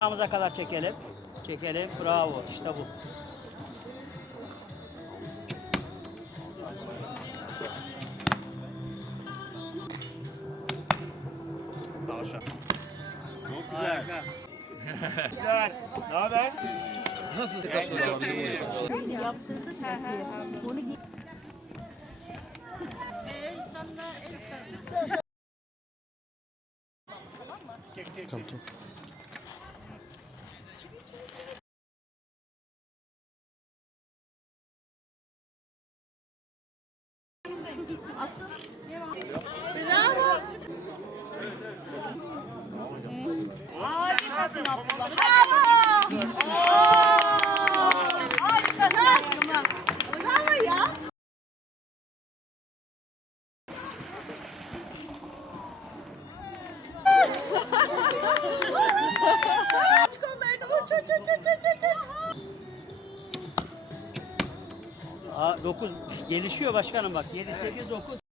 Ayağımıza kadar çekelim. Çekelim. Bravo. İşte bu. Çok güzel. Güzel. Ne haber? Harikasın aşkım. Bravo ya. Aç kollarını uç uç uç uç uç uç. Aa, 9 gelişiyor başkanım bak. 7 8 9.